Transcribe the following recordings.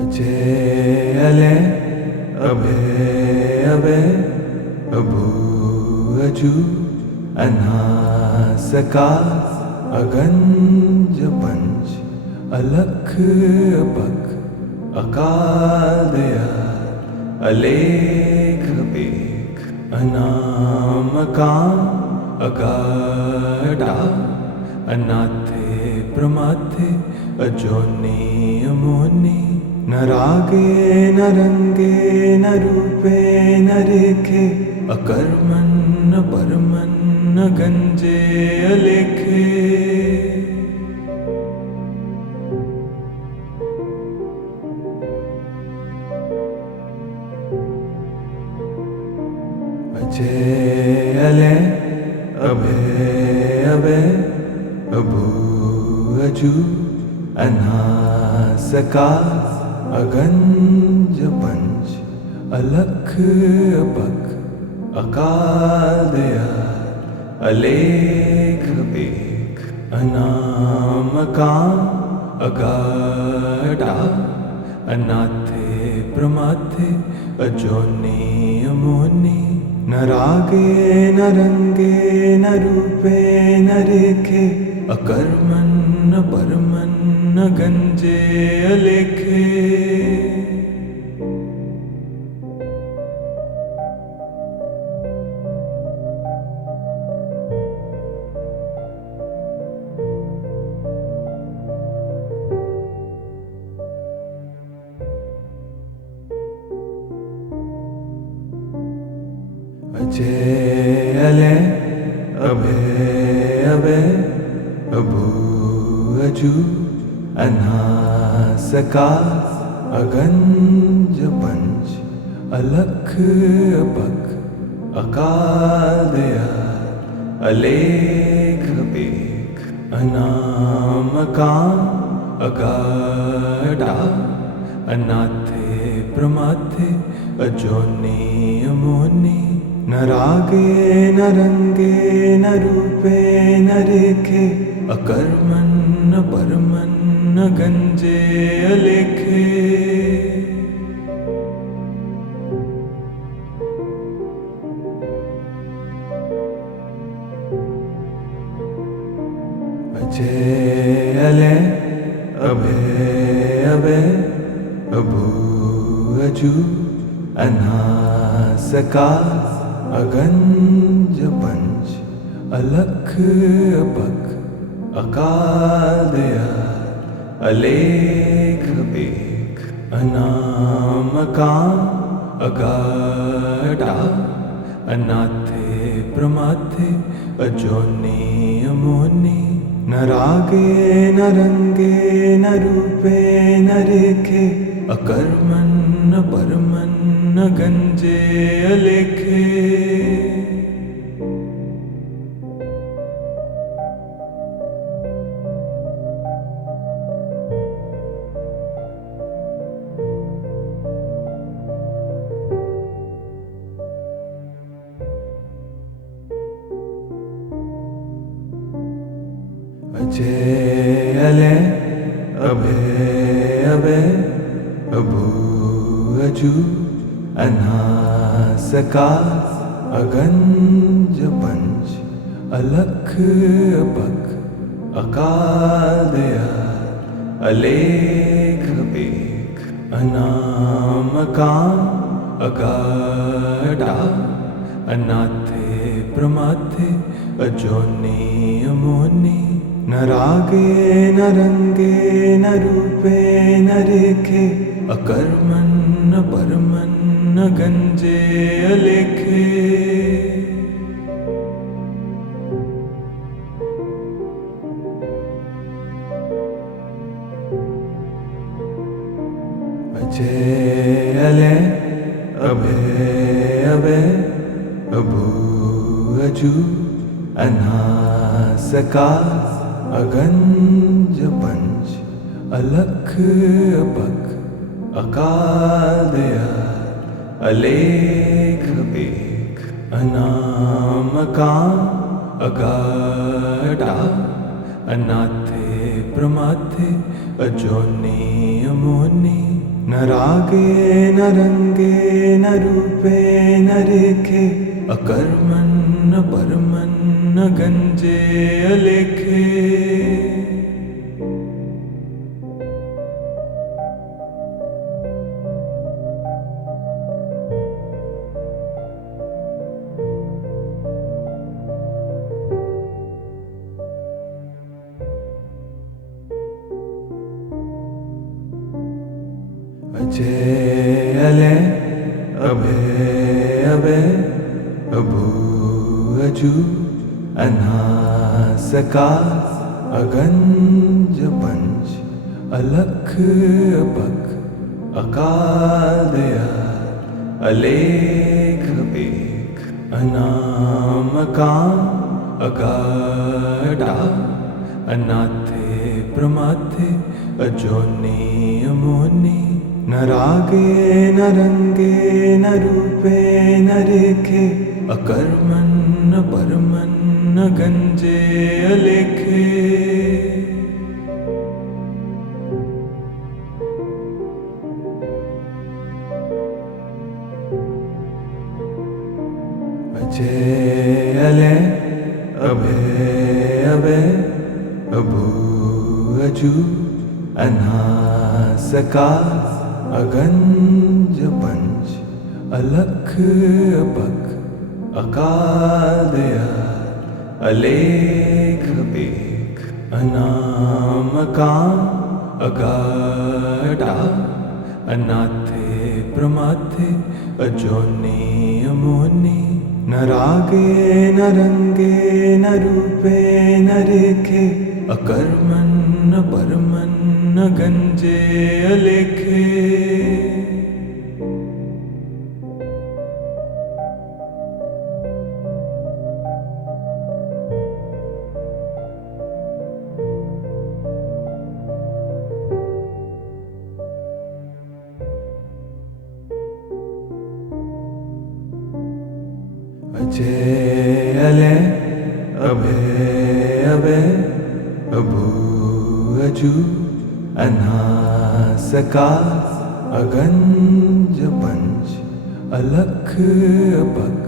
अजय अले अभे अभे अभू अजू अनासकास अगंज पंच अलख अपक अकाल दयाल अलेख बेख अनामकाम अगाढ़ा अनाथे प्रमाथे अजोनी अमोनी न रागे न रंगे न रूपे न रेखे अकर्मन न परमन न गंजे अलेखे अजय अले अभे अभे अभू अजू अनासकास अगंज पंच अलख अपक अकाल दयाल अलेख बेख अनामकाम अगाढ़ा अनाथे प्रमाथे अजोनी अमोनी न रागे न रंगे न रूपे न रेखे अकर्मन न परमन न गंजे अलेखे अजय अले अभे अभे अभू अजू अनासकास अगंज पंच अलख अपक अकाल दयाल अलेख बेख अनामकाम अगाढ़ा अनाथे प्रमाथे अजोनी अमोनी न रागे न रंगे न रूपे न रेखे अकर्मन न परमन न गंजे अलेखे अजय अले अभे अभे अभू अजू अनासकास अगंज पंच अलख अपक अकाल दयाल अलेख बेख अनामकाम अगाढ़ा अनाथे प्रमाथे अजोनी अमोनी न रागे न रंगे न रूपे न रेखे अकर्मन न परमन न गंजे अलेखे अजय अले अभे अभे अभू अजू अनासकास अगंज पंच अलख अपक अकाल दयाल अलेख बेख अनामकाम अगाढ़ा अनाथे प्रमाथे अजोनी अमोनी न रागे न रंगे न रूपे न रेखे अकर्मन न परमन न गंजे अलेखे अजय अले अभे अभे अभू अजू अनासकास अगंज पंच अलख अपक अकाल दयाल अलेख बेख अनामकाम अगाढ़ा अनाथे प्रमाथे अजोनी अमोनी न रागे न रंगे न रूपे न रेखे, अकर्मण न परमन न गंजे अलेखे। अजय अले अभय अभय अभू अजू अनासकार, अगंज पंच अलख अपख, अकाल दयाल अलेख बेख, अनामकाम अगाढ़ा, अनाथे प्रमाथे अजोनी अमोनी। न रागे न रंगे न रूपे न रेखे, अकर्मण न परमन न गंजे अलेखे। अजय अले अभय अभय अभू अजू अनासकार, अगंज पंच अलख अपख, अकाल दयाल अलेख बेख, अनामकाम अगाढ़ा, अनाथे प्रमाथे अजोनी अमोनी। न रागे न रंगे न रूपे न रेखे, अकर्मण न परमन न गंजे अलेखे। अजय अले अभय अभय अभू अजू अनासकार, अगंज पंच अलख अपख,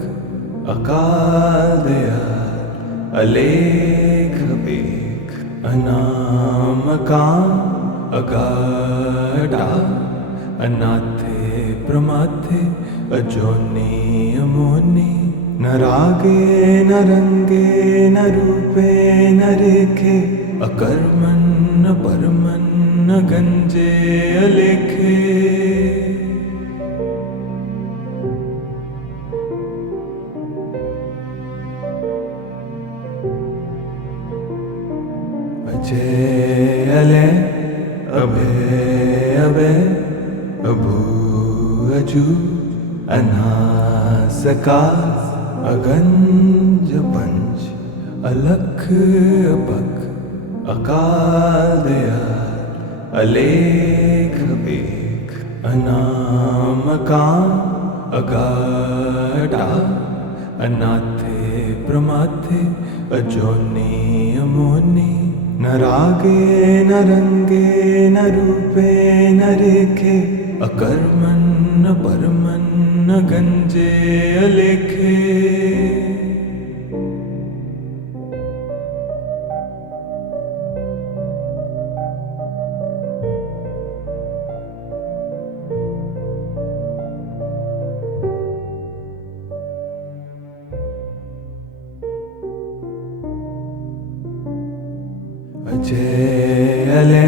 अकाल दयाल अलेख बेख, अनामकाम अगाढ़ा, अनाथे प्रमाथे अजोनी अमोनी। न रागे न रंगे न रूपे न रेखे, अकर्मण न परमन न गंजे अलेखे। अजय अले अभय अभय अभू अजू अनासकार, अगंज पंच अलख अपख, अकाल दयाल अलेख बेख, अनामकाम अगाढ़ा, अनाथे प्रमाथे अजोनी अमोनी। न रागे न रंगे न रूपे न रेखे, अकर्मण न परमन न गंजे अलेखे। अजय अले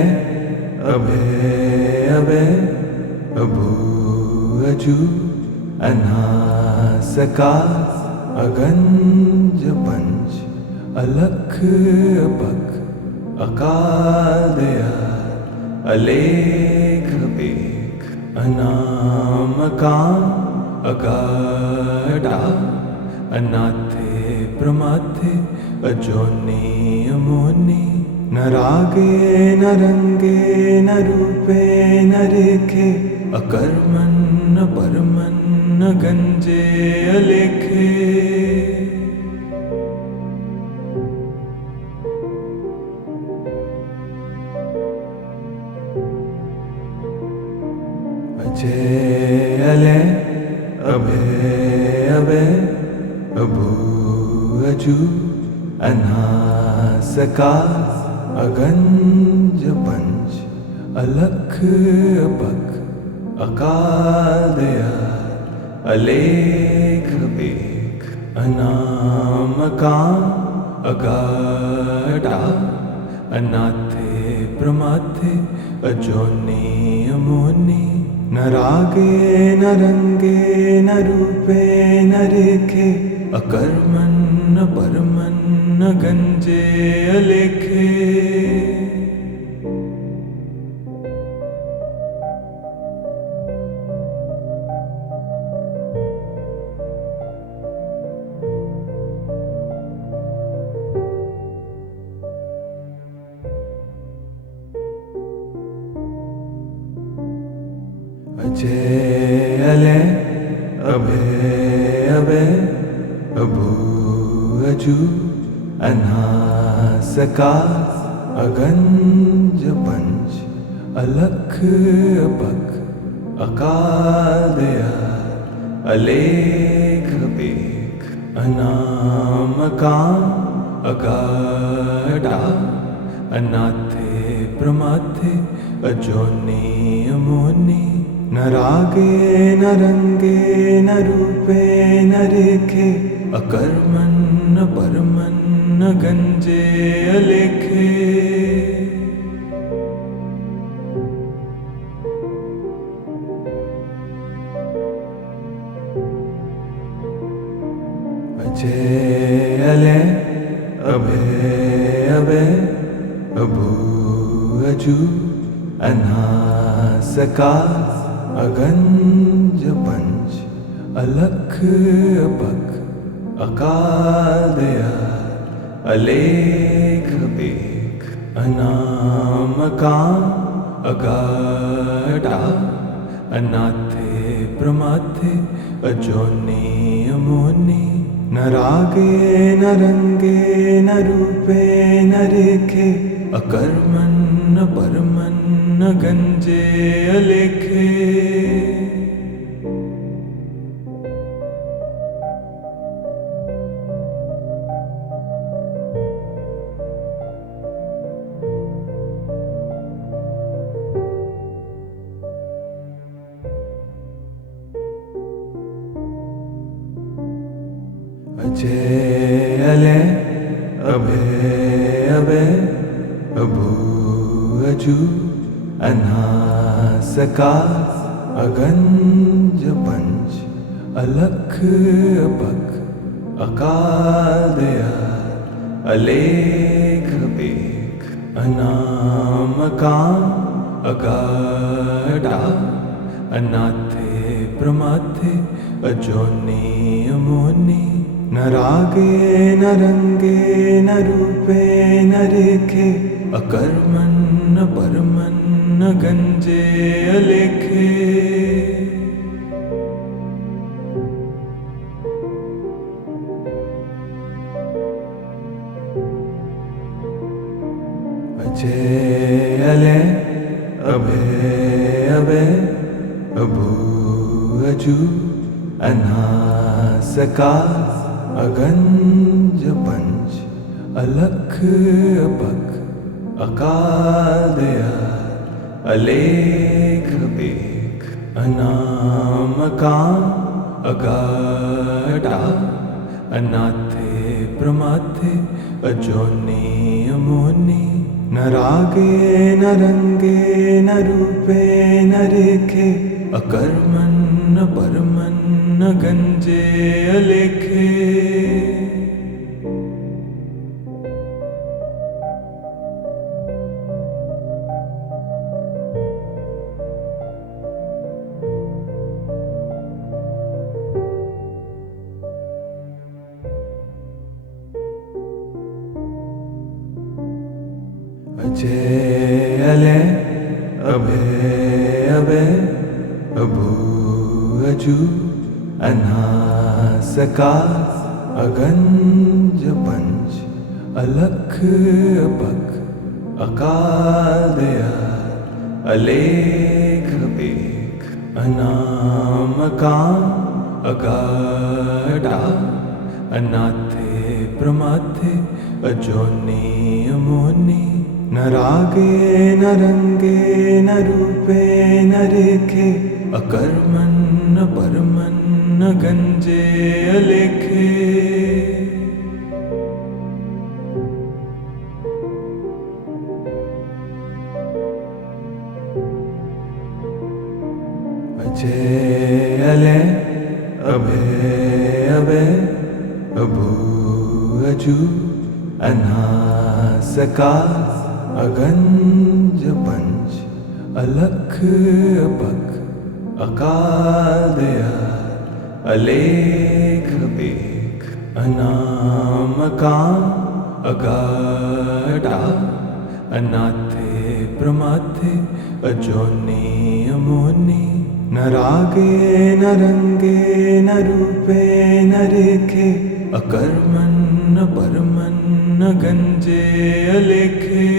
अभय अभय अभू अजू अनासकार, अगंज पंच अलख अपख, अकाल दयाल अलेख बेख, अनामकाम अगाढ़ा, अनाथे प्रमाथे अजोनी अमोनी। न रागे न रंगे न रूपे न रेखे, अकर्मण न परमन न गंजे अलेखे। अजय अले अभय अभय अभू अजू अनासकास अगंज पंच अलख अपख अकाल दयाल अलेख बेख अनामकाम अगाढ़ा अनाथे प्रमाथे अजोनी अमोनी न रागे न रंगे न रूपे न रेखे अकर्मन न परमन न गंजे अलेखे अजय अले अभय अभय अभू अजू अनासकास अगंज पंच अलख अपख अकाल दयाल अलेख बेख अनामकाम अगाढ़ा अनाथे प्रमाथे अजोनी अमोनी न रागे न रंगे न रूपे न रेखे अकर्मन न परमन न गंजे अलेखे अजय अले अभय अभय अभू अजू अनासकास अगंज पंच अलख अपख अकाल दयाल अलेख बेख अनामकाम अगाढ़ा अनाथे प्रमाथे अजोनी अमोनी न रागे न रंगे न रूपे न रेखे अकर्मन न परमन न गंजे अलेखे अजय अले अभय अभय अभू अजू अनासकास अगंज पंच अलख अपख अकाल दयाल अलेख बेख अनामकाम अगाढ़ा अनाथे प्रमाथे अजोनी अमोनी न रागे न रंगे न रूपे न रेखे अकर्मन न परमन न गंजे अलेखे अजय अले अभय अभय अभू अजू अनासकास अगंज पंच अलख अपख अकाल दयाल अलेख बेख अनामकाम अगाढ़ा अनाथे प्रमाथे अजोनी अमोनी न रागे न रंगे न रूपे न रेखे अकर्मन न परमन न गंजे अलेखे अजय अले अभय अभय अभू अजू अनासकास अगंज पंच अलख अपख अकाल दयाल अलेख बेख अनामकां अगाढा अनाथे प्रमाथे अजोनि अमोनि न रागे न रंगे न रूपे न रेखे अकर्मन् न परमन् न गंजे अलेखे अजय अले अभय अभय अभू अजू अनासकार अगंज पंच अलख अपख अकाल दयाल अलेख बेख अनामकां अगाढा अनाथे प्रमाथे अजोनि अमोनि न रागे न रंगे न रूपे न रेखे अकर्मन् न परमन् न गंजे अलेखे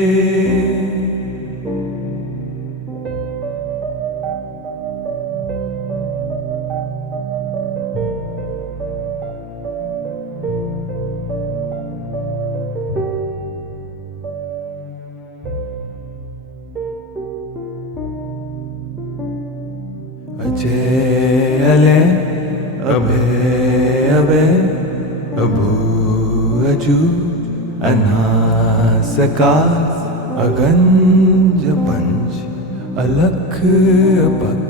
अजय अले अभय अभय अभू अजू अनासकार अगंज पंच अलख अपख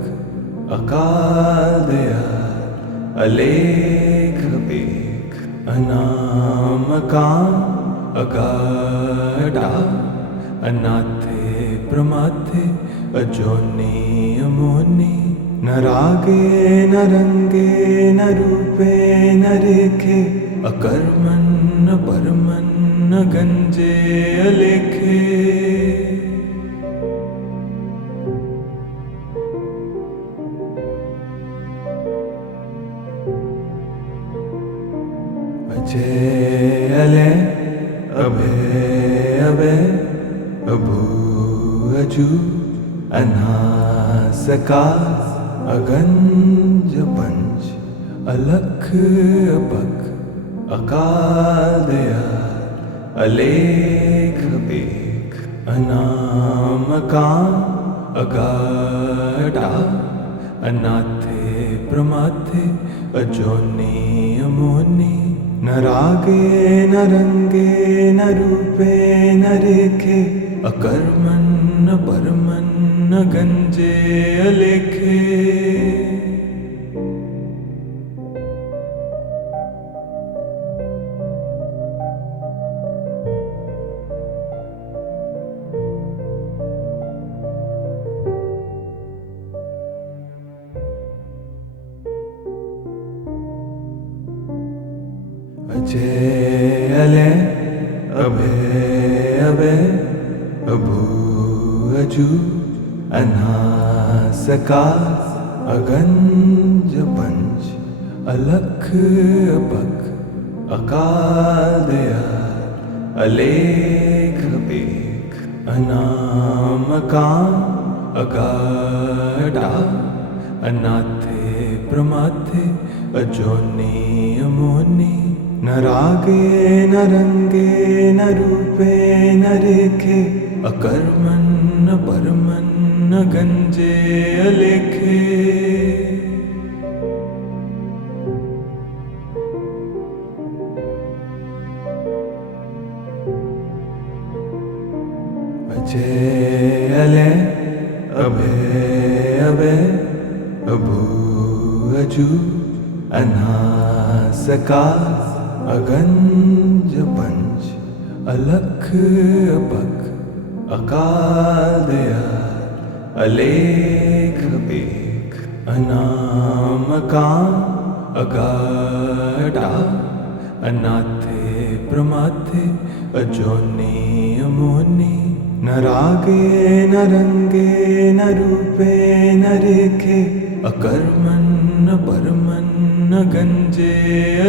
अकाल दयाल अलेख बेख अनामकां अगाढा अनाथे प्रमाथे अजोनि अमोनि न रागे न रंगे न रूपे न रेखे अकर्मन् न परमन् न गंजे अलेखे अजय अले अभय अभय अभू अजू अनासकार अगंज पंच अलख अपख अकाल दयाल अलेख बेख अनामकां अगाढा अनाथे प्रमाथे अजोनि अमोनि न रागे न रंगे न रूपे न रेखे अकर्मन् न परमन् न गंजे अलेखे अजय अले अभय अभय अभू अजू अनासकार अगंज पंच अलख अपख अकाल दयाल अलेख बेख अनामकां अगाढा अनाथे प्रमाथे अजोनि अमोनि न रागे न रंगे न रूपे न रेखे अकर्मन् न परमन् न गंजे अलेखे अजय अले अभय अभय अभू अजू अनासकार अगंज पंच अलख अपख अकाल दयाल अलेख बेख अनामकां अगाढा अनाथे प्रमाथे अजोनि अमोनि न रागे न रंगे न रूपे न रेखे अकर्मन् न परमन् न गंजे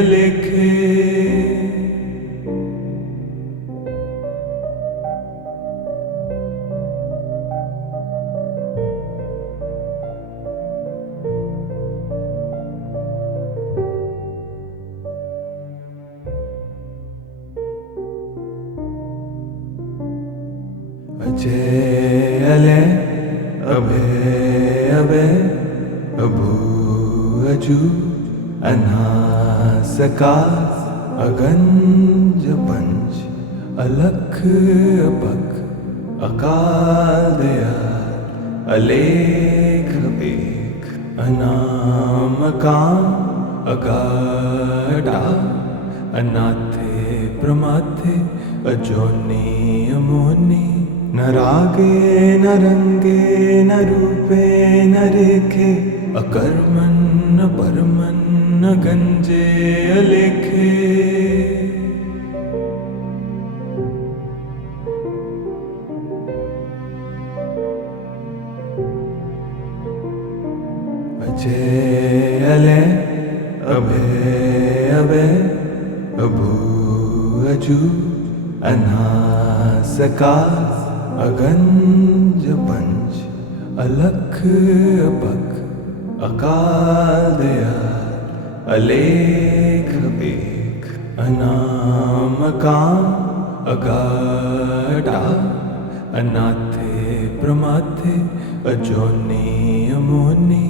अलेखे अभय अभय अभू अजू अनासकार अगंज पंच अलख अपख अकाल दयाल अलेख बेख अनामकाम अगाढ़ा अनाथे प्रमाथे अजोनी अमोनी न रागे न रंगे न रूपे न रेखे अकर्मन न परमन न गंजे अलेखे अजय अले अभय अभय अभू अजू अनासकार अगंज पंच अलख अपख अकाल दयाल अलेख बेख अनामकाम अगाढ़ा अनाथे प्रमाथे अजोनी अमोनी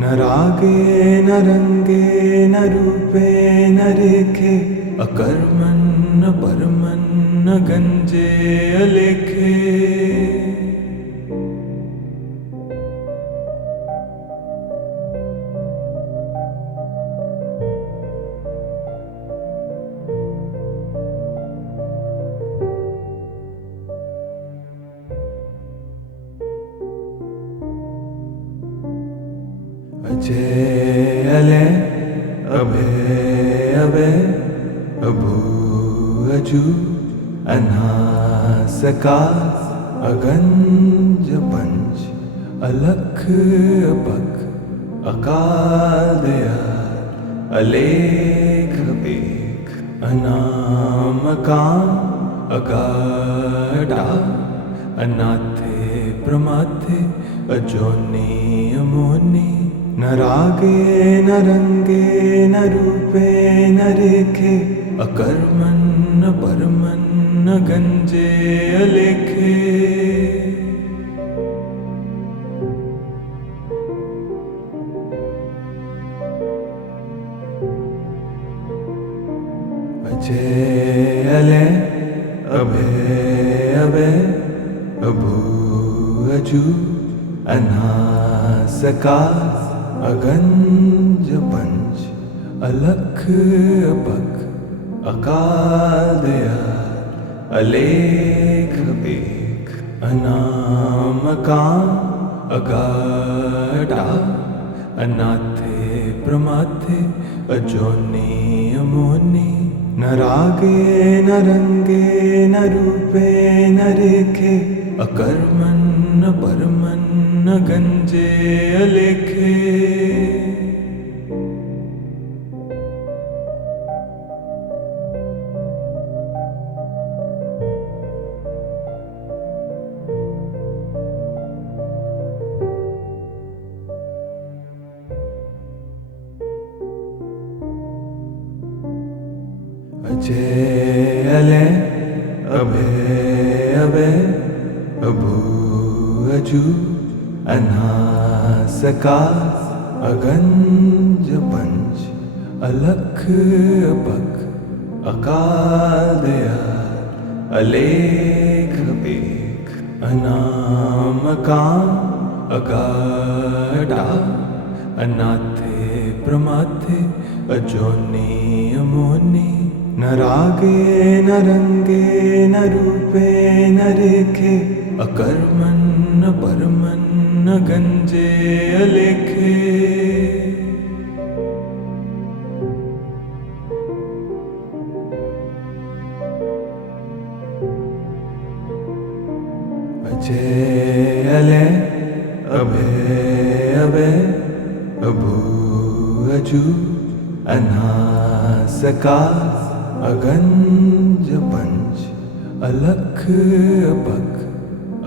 न रागे न रंगे न रूपे न रेखे अकर्मन न परमन न गंजे अलेखे अजय अले अभय अभय अभू अजू अनासकार अगंज पंच अलख अपख अकाल दयाल अलेख बेख अनामकाम अगाढ़ा अनाथे प्रमाथे अजोनी अमोनी न रागे न रंगे न रूपे न रेखे अकर्मन न परमन न गंजे अलेखे अजय अले अभय अभय अभू अजू अनासकार अगंज पंच अलख अपख अकाल दयाल अलेख बेख अनामकाम अगाढ़ा अनाथे प्रमाथे अजोनी अमोनी न रागे न रंगे न रूपे न रेखे अकर्मन न परमन न गंजे अलेखे अजय अले अभय अभय अभू अजू अनासकार अगंज पंच अलख अपख अकाल दयाल अलेख बेख अनामकाम अगाढ़ा अनाथे प्रमाथे अजोनी अमोनी न रागे न रंगे न रूपे न रेखे अकर्मन न परमन न गंजे अलेखे अजय अले अभय अभय अभू अजू अनासकार अगंज पंच अलख अपख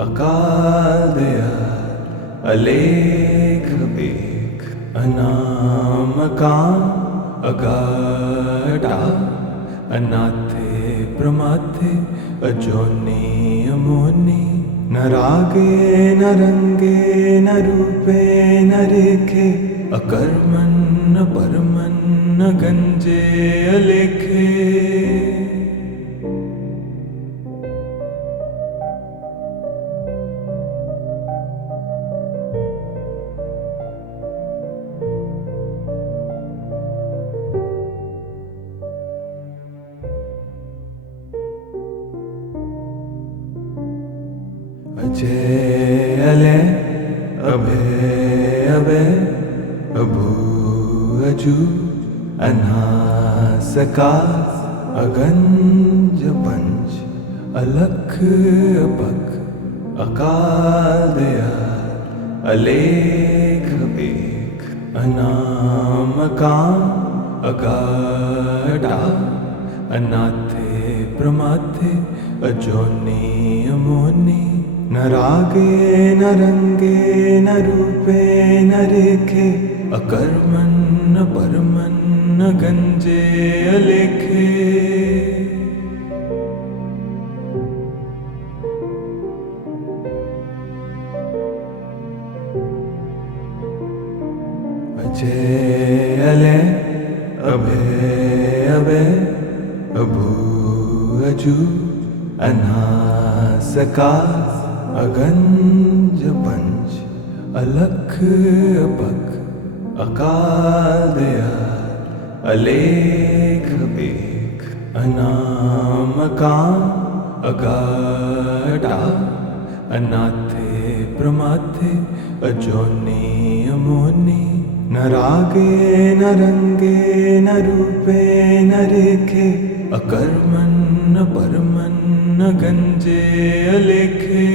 अकाल दयाल अलेख बेख अनामकाम अगाढ़ा अनाथे प्रमाथे अजोनी अमोनी न रागे न रंगे न रूपे न रेखे अकर्मण न परमन न गंजे अलेखे। अजय अले अभय अभय अभू अजू अनासकार अगंज पंच अलख अपख अकाल दयाल अलेख बेख अनामकाम अगाढ़ा अनाथे प्रमाथे अजोनी अमोनी न रागे न रंगे न रूपे न रेखे अकर्मण न परमन न गंजे अलेखे। अजय अले अभय अभय अभू अजू अनासकार अगंज पंच अलख अपख अकाल दयाल अलेख बेख अनामकाम अगाढ़ा अनाथे प्रमाथे अजोनी अमोनी न रागे न रंगे न रूपे न रेखे अकर्मण न परमन न गंजे अलेखे।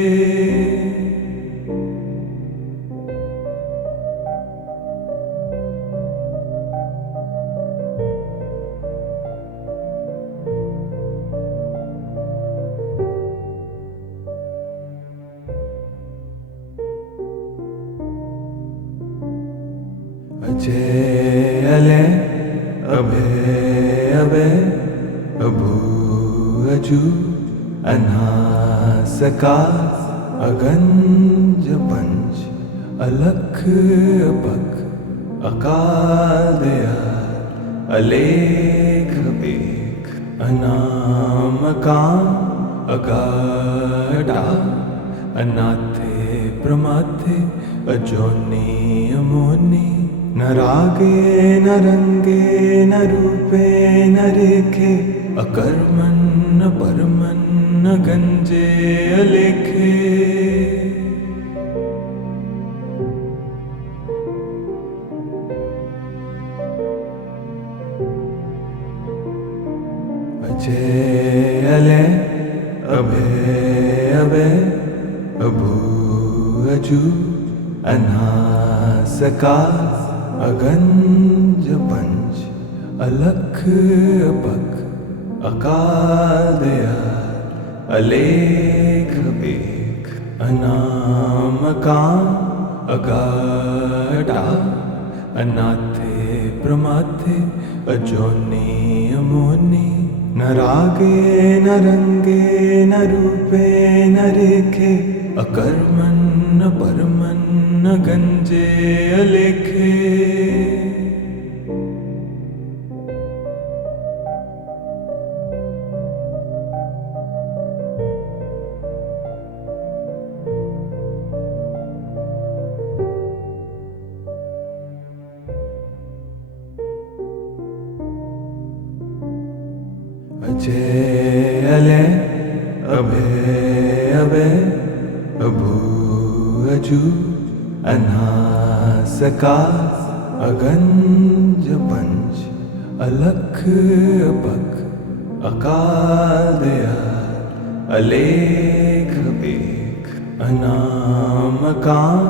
अजय अले अभय अभय अभू अजू अनासकार अगंज पंच अलख अपख अकाल दयाल अलेख बेख अनामकाम अगाढ़ा अनाथे प्रमाथे अजोनी अमोनी न रागे न रंगे न रूपे न रेखे अकर्मण न परमन न गंजे अलेखे। अजय अले अभय अभय अभू अजू अनासकार अगंज पंच अलख अपख अकाल दयाल अलेख बेख अनामकाम अगाढ़ा अनाथे प्रमाथे अजोनी अमोनी न रागे न रंगे न रूपे न रेखे अकर्मण न परमन न गंजे अलेखे। अजय अले अभय अभय अभू अजू अनासकार अगंज पंच अलख अपख अकाल दयाल अलेख बेख अनामकाम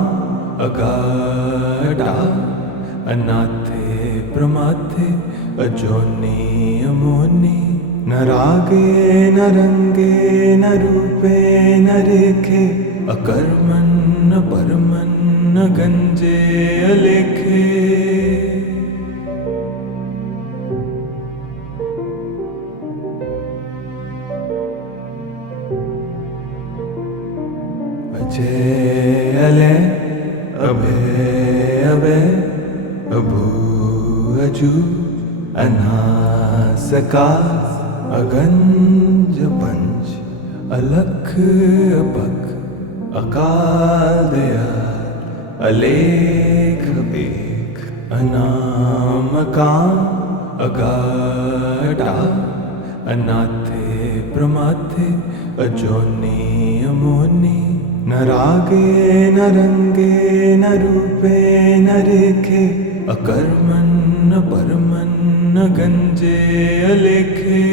अगाढ़ा अनाथे प्रमाथे अजोनी अमोनी न रागे न रंगे न रूपे न रेखे अकर्मण न परमन न गंजे अलेखे। अभय अभय अभू अजू अनासकार अगंज पंच अलख अपख अकाल दयाल अलेख बेख अनाम काम अगाढ़ा अनाथे प्रमाथे अजोनी अमोनी न रागे न रंगे न रूपे न रेखे अकर्मन न परमन न गंजे अलेखे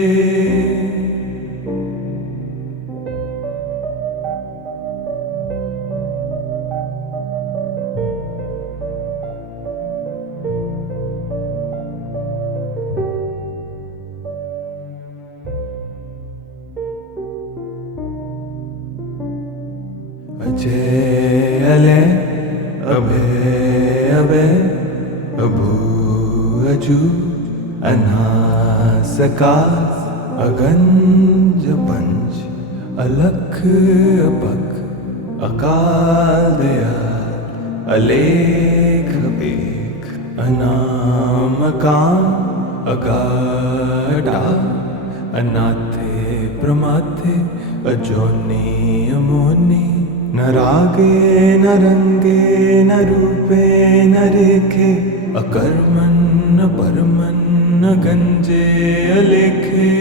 अजय अले अभय अभय अभू अजू अनासकार अगंज पंच अलख अपख अकाल दयाल अलेख बेख अनाम काम अगाढ़ा अनाथे प्रमाथे अजोनी अमोनी न रागे न रंगे न रूपे न रेखे अकर्मन न परमन न गंजे अलेखे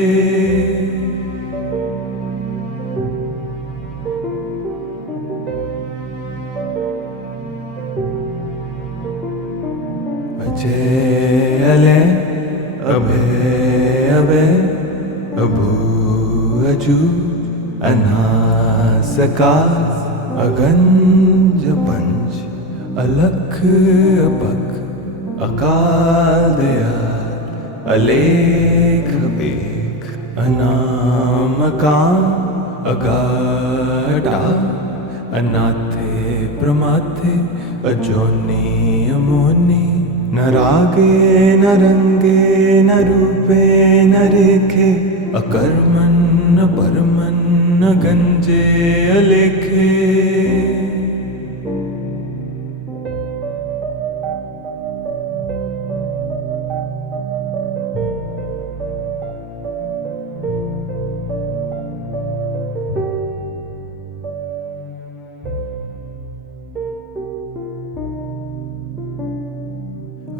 अजय अले अभय अभय अभू अजू अनासकार अगंज पंच अलख अपख अकाल दयाल अलेख बेख अनाम काम अगाढ़ा अनाथे प्रमाथे अजोनी अमोनी न रागे न रंगे न रूपे न रेखे अकर्मन न परमन न गंजे अलेखे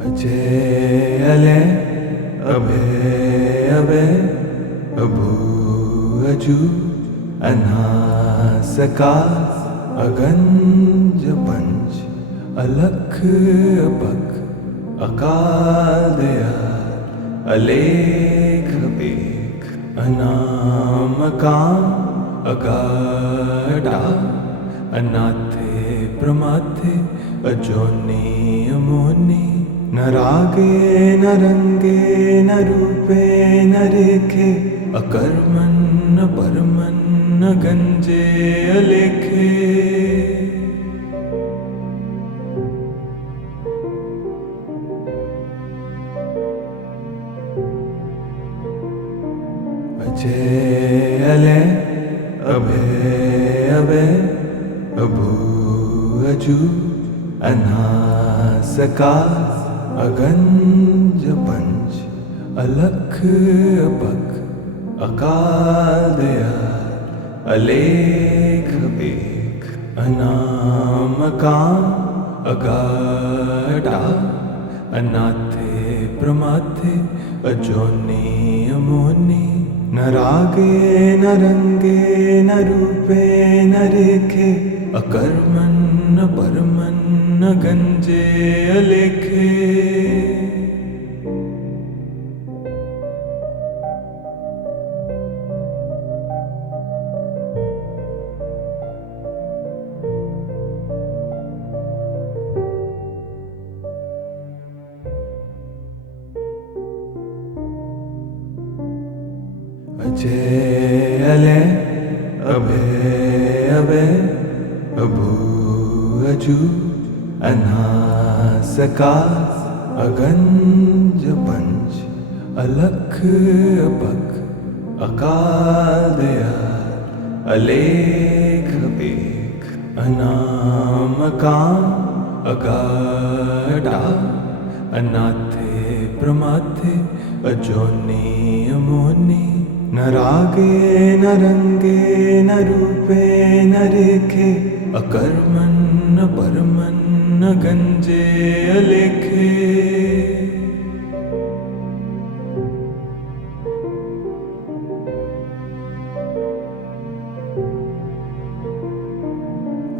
अजय अले अभय अभय अभू अजू अनासकार अगंज पंच अलख अपख अकाल दयाल अलेख बेख अनाम काम अगाढ़ा अनाथे प्रमाथे अजोनी अमोनी न रागे न रंगे न रूपे न रेखे अकर्मन न परमन न गंजे अलेखे अजय अले अभय अभय अभू अजू अनासकार अगंज पंच अलख अपख अकाल दयाल अलेख बेख अनाम काम अगाढ़ा अनाथे प्रमाथे अजोनी अमोनी न रागे न रंगे न रूपे न रेखे अकर्मन न परमन न गंजे अलेखे अजय अले अभय अभय अभू अजू अनासकार अगंज पंच अलख अपख अकाल दयाल अलेख बेख अनाम काम अगाढा अनाथे प्रमाथे अजोनि अमोनि न रागे न रंगे न रूपे न रेखे अकर्मन् न परमन् न गंजे अलेखे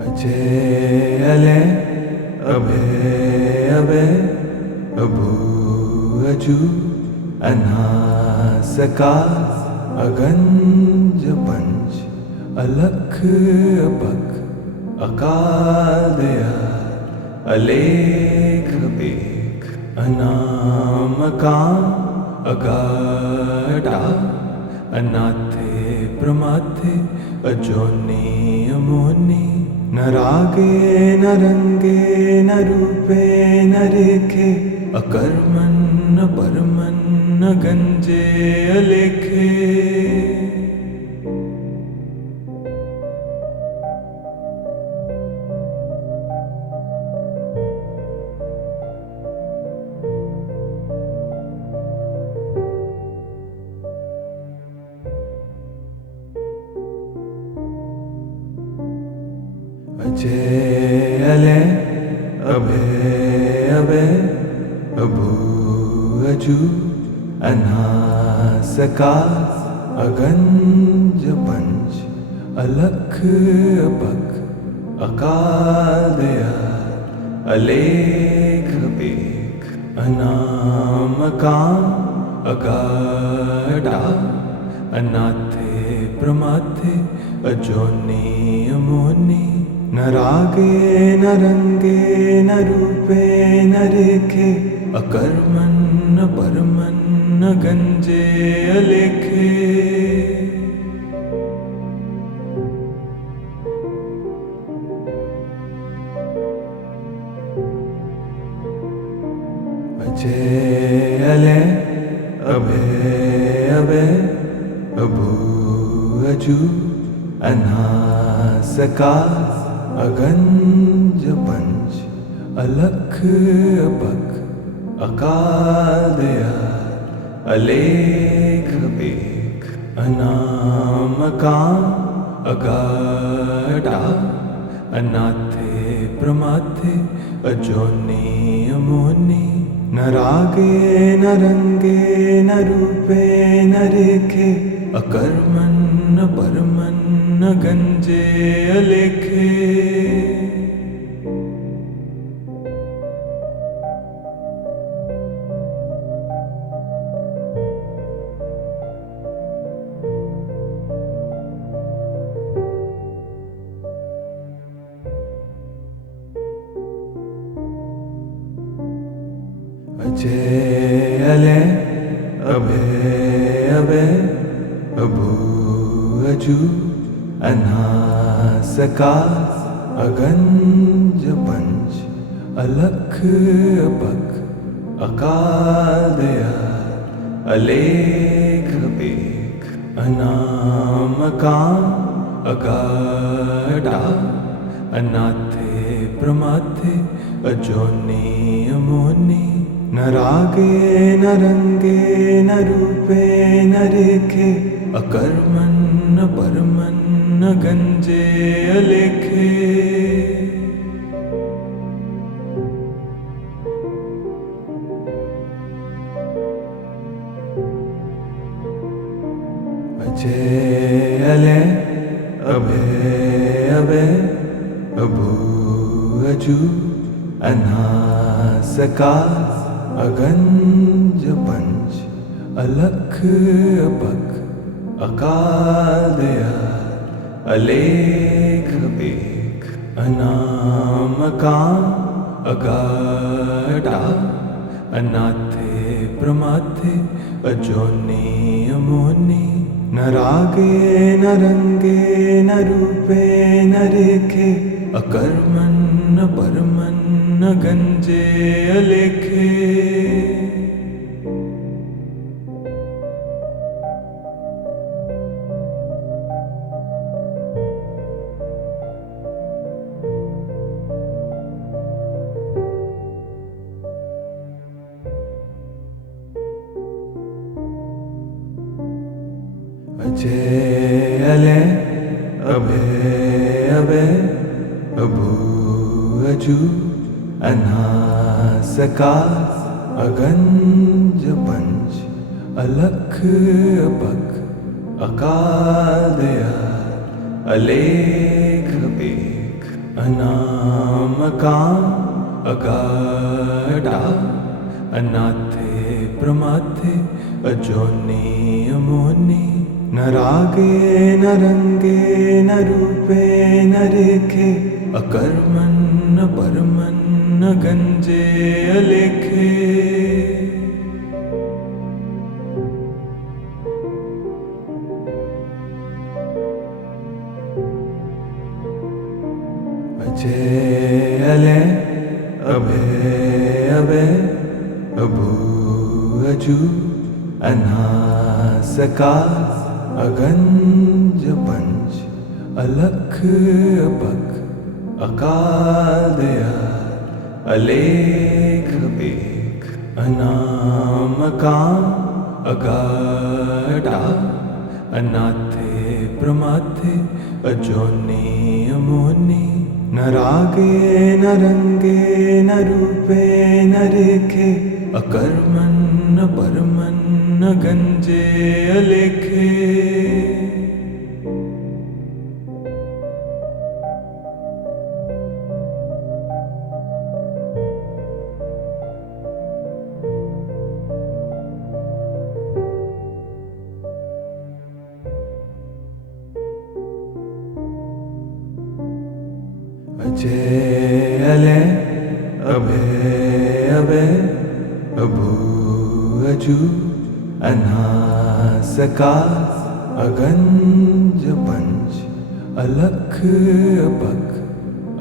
अजय अले अभय अभय अभू अजू अनासकार अगंज पंच अलख अपख अकाल दयाल अलेख बेख अनामकाम अगाढा अनाथे प्रमाथे अजोनि अमोनि न रागे न रंगे न रूपे न रेखे अकर्मन् न परमन् न गंजे अलेखे अजय अले अभय अभय अभू अजू अनासकार अगंज पंच अलख अपख अकाल दयाल अलेख बेख अनामकाम अगाढा अनाथे प्रमाथे अजोनि अमोनि न रागे न रंगे न रूपे न रेखे अकर्मन् न परमन् न गंजे अलेखे अजय अले अभय अभय अभू अजू अनासकार अगंज पंच अलख अपख अकाल दयाल अलेख बेख अनामकाम अगाढा अनाथे प्रमाथे अजोनि अमोनि न रागे न रंगे न रूपे न रेखे अकर्मन् न परमन् न गंजे अलेखे अजय अले अभय अभय अभू अजू अनासकार अगंज पंच अलख अपख अकाल दयाल अलेख बेख अनामकाम अगाढा अनाथे प्रमाथे अजोनि अमोनि न रागे न रंगे न रूपे न रेखे अकर्मन् न परमन् न गंजे अलेखे अजय अले अभय अभय अभू अजू अनासकार अगंज पंच अलख अपख अकाल दयाल अलेख बेख अनामकाम अगाढा अनाथे प्रमाथे अजोनि अमोनि न रागे न रंगे न रूपे न रेखे अकर्मन् न परमन् न गंजे अलेखे अजय अले अभय अभय अभू अजू अनास आकाश अगंज पंच अलख अपख अकाल दयाल अलेख बेख अनाम काम अगाढ़ा अनाथे प्रमाथे अजोनी अमोनी न रागे न रंगे न रूपे न रेखे अकर्मन न परमन न गंजे अलेखे अजय अले अभय अभय अभू अजू अनास आकाश अगंज पंच अलख अपख अकाल दयाल अलेख बेख अनाम काम अगाढ़ा अनाथे प्रमाथे अजोनी अमोनी न रागे न रंगे न रूपे न रेखे अकर्मन न परमन न गंजे अलेखे अजय अले अभय अभय अभू अजू अनास आकाश अगंज पंच अलख अपख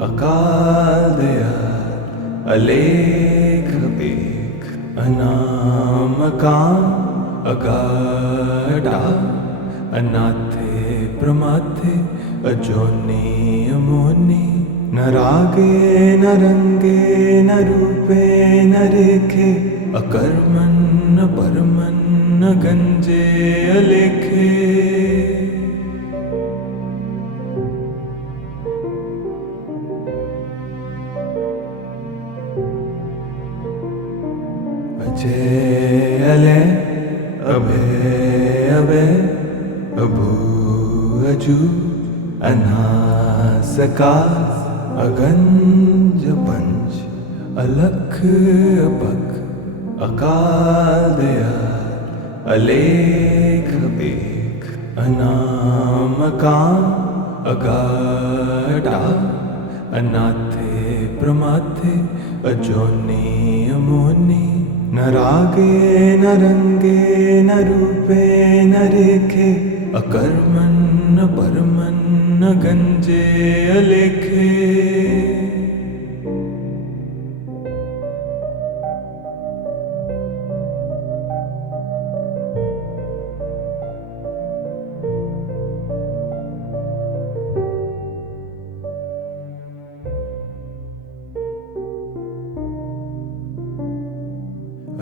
अकाल दयाल अलेख बेख अनाम काम अगाढ़ा अनाथे प्रमाथे अजोनी अमोनी न रागे न रंगे न रूपे न रेखे अकर्मन न परमन न गंजे अलेखे अजय अले अभय अभय अभू अजू अनास आकाश अगंज पंच अलख अपख अकाल दयाल अलेख बेख अनाम काम अगाढ़ा अनाथे प्रमाथे अजोनी अमोनी न रागे न रंगे न रूपे न रेखे अकर्मन न परमन न गंजे अलेखे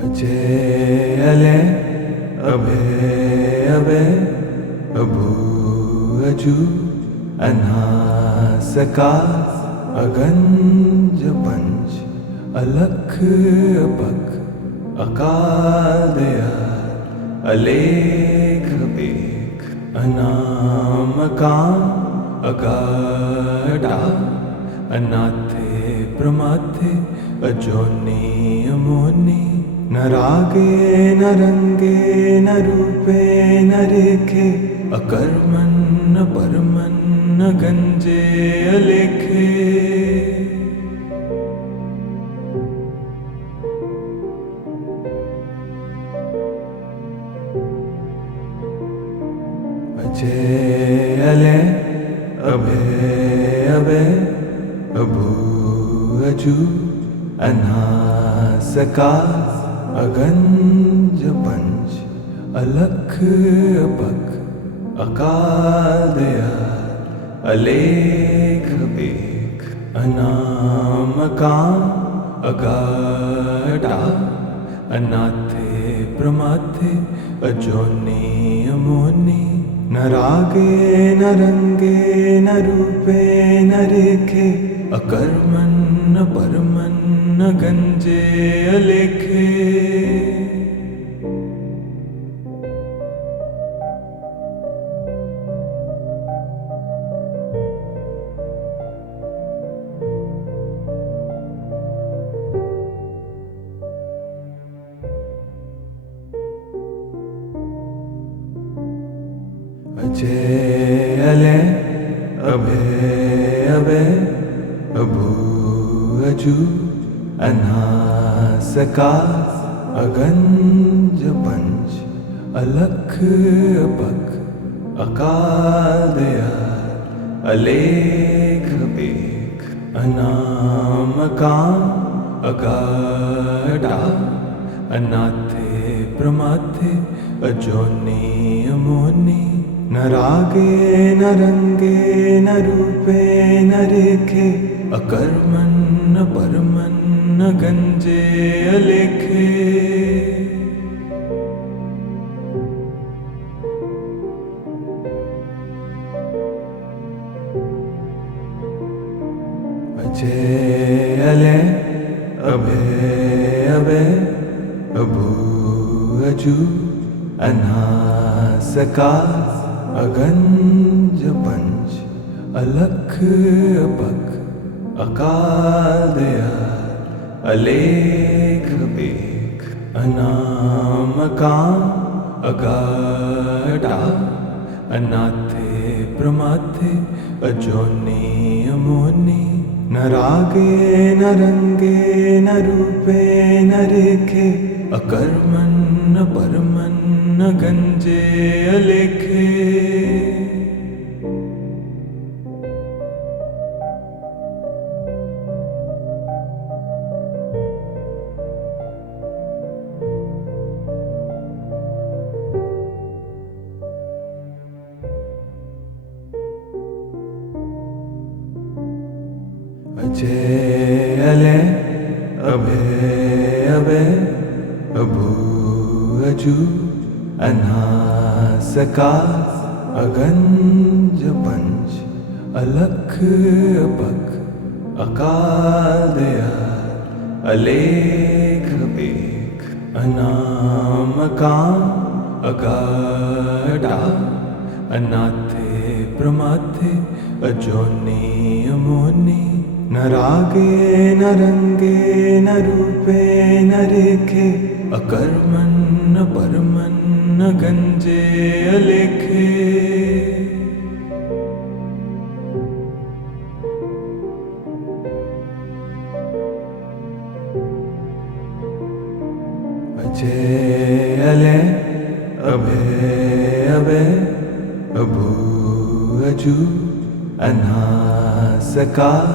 अजय अले अभय अभय अभू अजू अनास आकाश अगंज पंच अलख अपख अकाल दयाल अलेख बेख अनाम काम अगाढ़ा अनाथे प्रमाथे अजोनी अमोनी न रागे न रंगे न रूपे न रेखे अकर्मन न परमन न गंजे अलेखे अजय अले अभय अभय अभू अजू अनास आकाश अगंज पंच अलख अपख अकाल दयाल अलेख बेख अनाम काम अगाढ़ा अनाथे प्रमाथे अजोनी अमोनी न रागे न रंगे न रूपे न रेखे, अकर्मण न परमन न गंजे अलेखे। अजय अले अभय अभय अभू अजू अनासकार, अगंज पंच अलख अपख, अकाल दयाल अलेख बेख, अनाम काम अगाढ़ा, अनाथे प्रमाथे अजोनी अमोनी। न रागे न रंगे न रूपे न रेखे, अकर्मण न परमन न गंजे अलेखे। अजय अले अभय अभय अभू अजू अनासकार, अगंज पंच अलख अपख, अकाल दयाल अलेख बेख, अनाम काम अगाढ़ा, अनाथे प्रमाथे अजोनी अमोनी। न रागे न रंगे न रूपे न रेखे, अकर्मण न परमन न गंजे अलेखे। अजय अले अभय अभय अभू अजू अनासकार, अगंज पंच अलख अपख, अकाल दयाल अलेख बेख, अनाम काम अगाढ़ा, अनाथे प्रमाथे अजोनी अमोनी। न रागे न रंगे न रूपे न रेखे, अकर्मण न परमन न गंजे अलेखे। अजय अले अभय अभय अभू अजू अनासकार,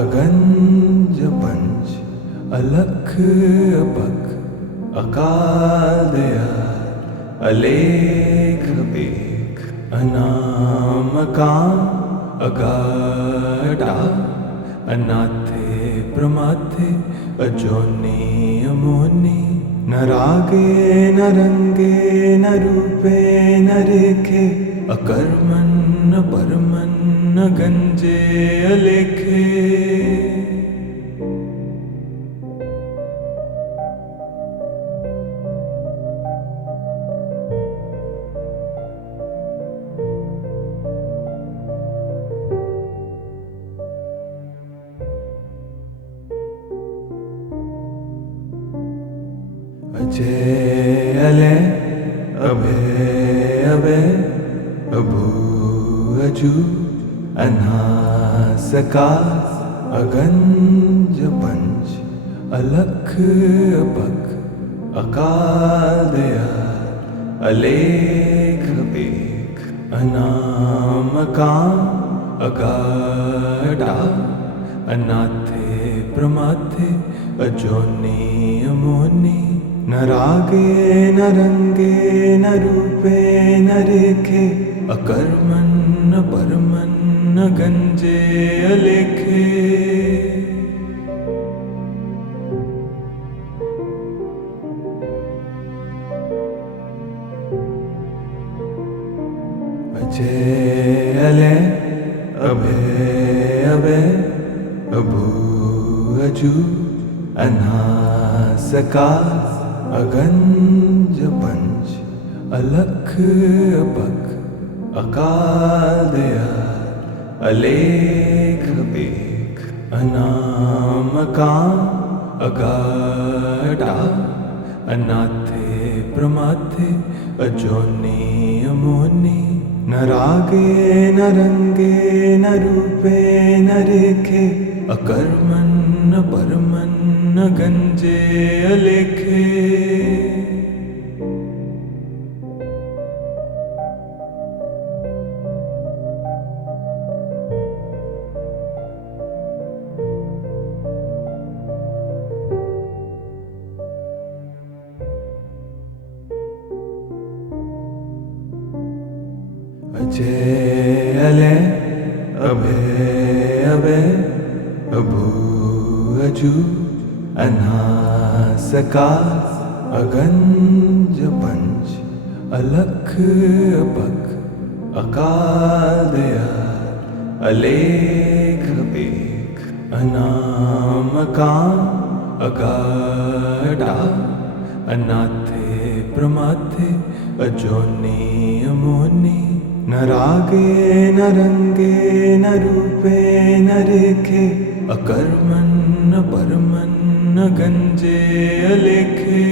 अगंज पंच अलख अपख, अकाल दयाल अलेख बेख, अनाम काम अगाढ़ा, अनाथे प्रमाथे अजोनी अमोनी। न रागे न रंगे न रूपे न रेखे, अकर्मण न परमन न गंजे अलेखे। अजय अले अभय अभय अभू अजू अनासकार, अगंज पंच अलख अपख, अकाल दयाल अलेख बेख, अनाम काम अगाढ़ा, अनाथे प्रमाथे अजोनी अमोनी। न रागे न रंगे न रूपे न रेखे, अकर्मण न परमन न गंजे अलेखे। अजय अले अभय अभय अभू अजू अनास आकाश अगंज पंच अलख अपख अकाल दयाल अलेख बेख अनाम काम अगाढ़ा अनाथे प्रमाथे अजोनी अमोनी न रागे न रंगे न रूपे न रेखे अकर्मन न परमन न गंजे अलेखे अजय अले अभय अभय अभू अजू अनास आकाश अगंज पंच अलख अपख अकाल दयाल अलेख बेख अनाम काम अगाढ़ा अनाथे प्रमाथे अजोनी अमोनी न रागे न रंगे न रूपे न रेखे अकर्मन न परमन न गंजे अलेखे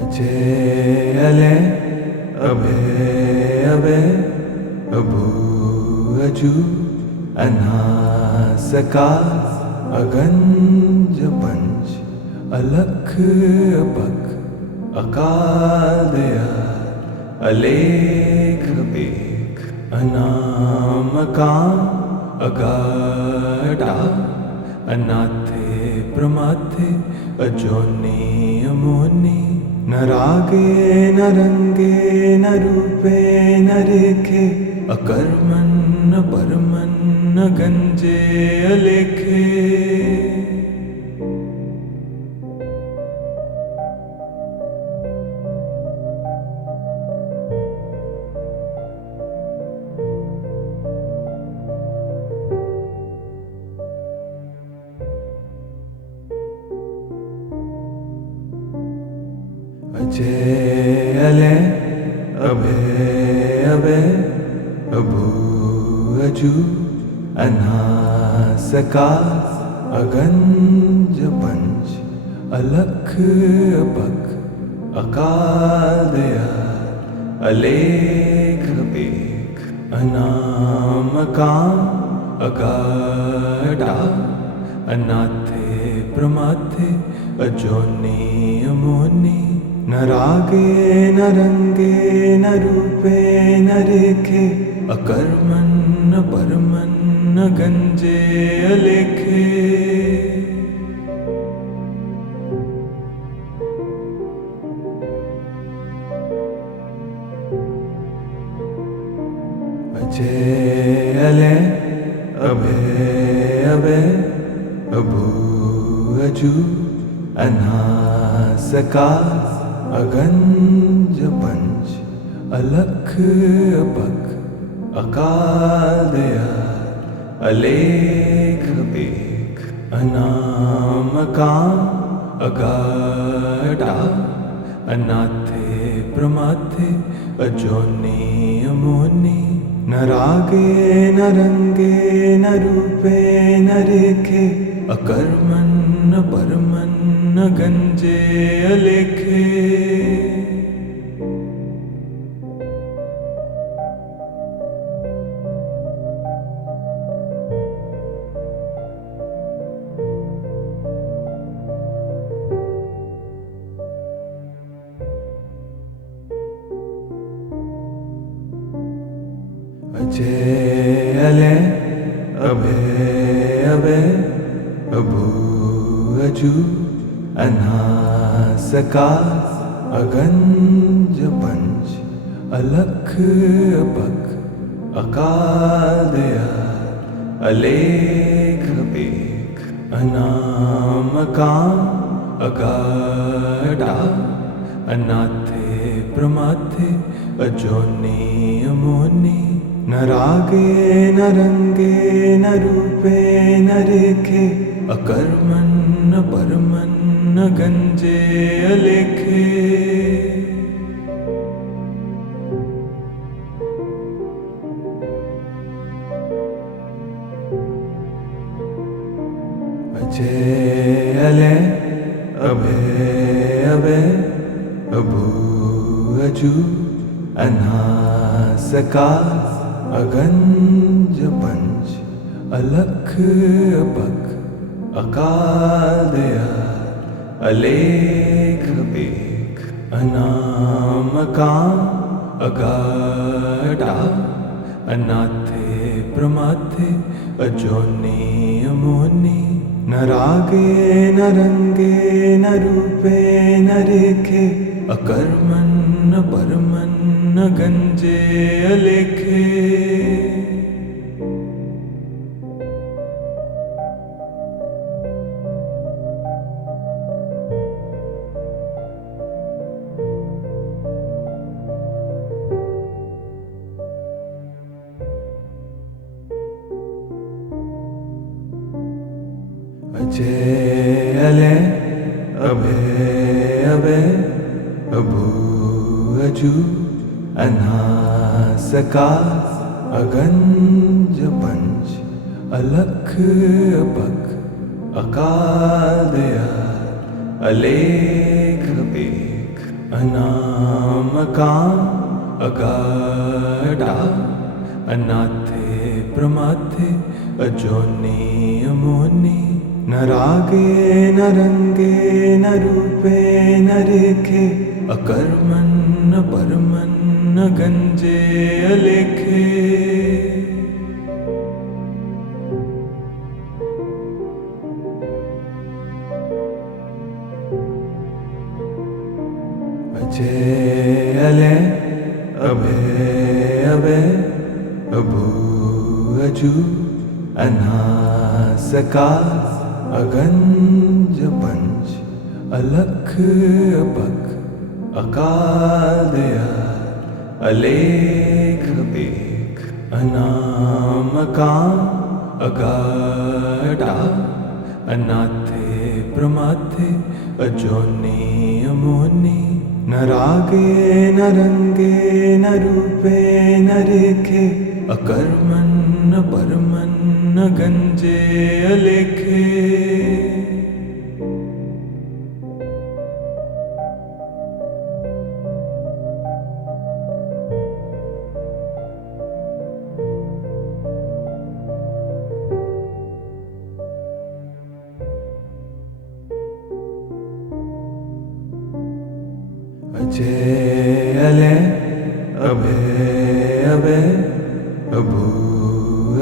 अजय अले अभय अभय अभू अजू अनास आकाश अगंज पंच अलख अपख अकाल दयाल अलेख बेख अनाम काम अगाढ़ा अनाथे प्रमाथे अजोनी अमोनी न रागे न रंगे न रूपे न रेखे अकर्मन न परमन न गंजे अलेखे अजय अले अभय अभय अभू अजू अनास आकाश अगंज पंच अलख अपख अकाल दयाल अलेख बेख अनाम काम अगाढ़ा अनाथे प्रमाथे अजोनी अमोनी न रागे न रंगे न रूपे न रेखे अकर्मन न परमन न गंजे अलेखे अजय अले अभय अभय अभू अजू अनास आकाश अगंज पंच अलख अपख अकाल दयाल अलेख बेख अनाम काम अगाढ़ा अनाथे प्रमाथे अजोनी अमोनी न रागे न रंगे न रूपे न रेखे अकर्मन न परमन न गंजे अलेखे अजय अले अभय अभय अभू अजू अनास आकाश अगंज पंच अलख अपख अकाल दयाल अलेख बेख अनामकां अगाढा अनाथे प्रमाथे अजोनि अमोनि न रागे न रंगे न रूपे न रेखे अकर्मन् न परमन् न गंजे अलेखे अजय अले अभय अभय अभू अजू अनासकार अगंज पंच अलख अपख अकाल दयाल अलेख बेख अनामकां अगाढा अनाथे प्रमाथे अजोनि अमोनि न रागे न रंगे न रूपे न रेखे अकर्मन् न परमन् न गंजे अलेखे अजय अले अभय अभय अभू अजू अनासकार अगंज पंच अलख अपख अकाल दयाल अलेख बेख अनामकां अगाढा अनाथे प्रमाथे अजोनि अमोनि न रागे न रंगे न रूपे न रेखे अकर्मन् न परमन् न गंजे अलेखे अजय अले अभय अभय अभू अजू अनासकार अगंज पंच अलख अपख अकाल दयाल अलेख बेख अनामकां अगाढा अनाथे प्रमाथे अजोनि अमोनि न रागे न रंगे न रूपे न रेखे अकर्मन् न परमन् न गंजे अलेखे अजय अले अभय अभय अभू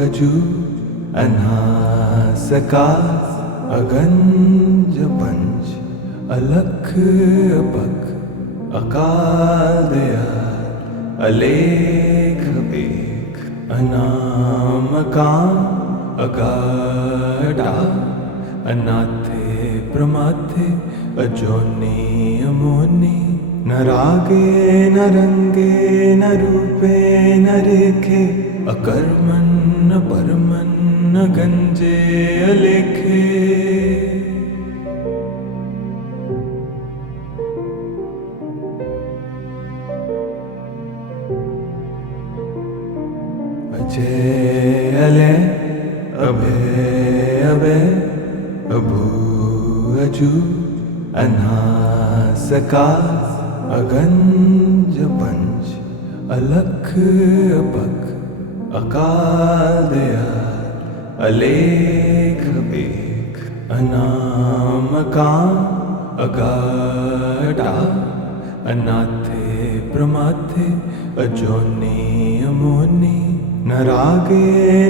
अजू अनासकार अगंज पंच अलख अपख अकाल दयाल अलेख बेख अनामकां अगाढा अनाथे प्रमाथे अजोनि अमोनि न रागे न रंगे न रूपे न रेखे अकर्मन् न परमन् न गंजे अलेखे अजय अले अभय अभय अभू अजू अनासकार अगंज पंच अलख अपख अकाल दयाल अलेख बेख अनामकां अगाढा अनाथे प्रमाथे अजोनि अमोनि न रागे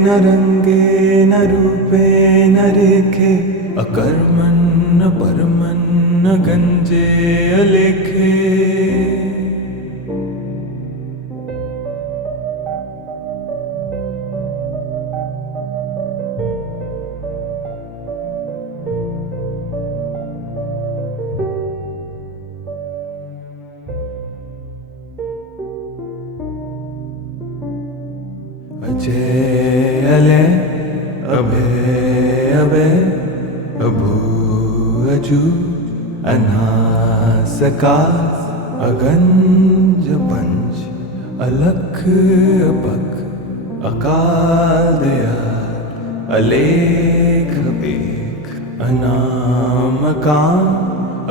न रंगे न रूपे न रेखे अकर्मन् न परमन् न गंजे अलेखे अजय अले अभय अभय अभू अजू अनासकास अगंज पंच अलख अपक अकाल दयाल अलेख बेख अनामकाम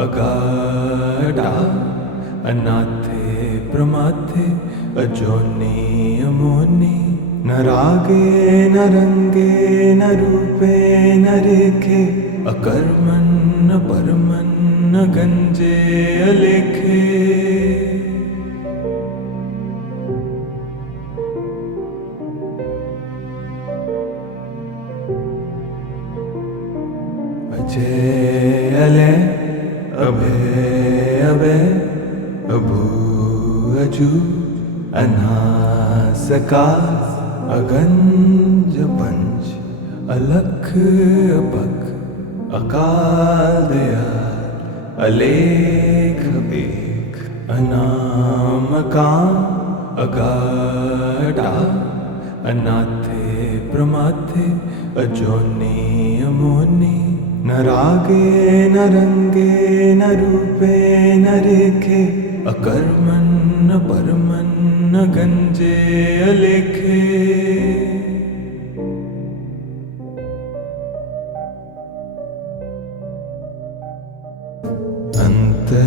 अगाढ़ा अनाथे प्रमाथे अजोनी अमोनी न रागे न रंगे न रूपे न रेखे अकर्मन न परमन न गंजे अलेखे अजय अले अभय अभय अभू अजू अनासकास अगंज पंच अलख अपक अकाल दयाल अलेख बेख अनामकाम अगाढ़ा अनाथे प्रमाथे अजोनी अमोनी न रागे न रंगे न रूपे न रेखे अकर्मन न परमन न गंजे अलेखे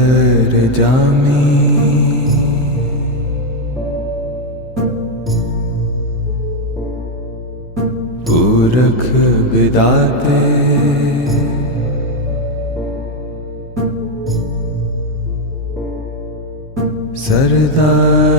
अंतर्जामी पूरख विदाते सरदार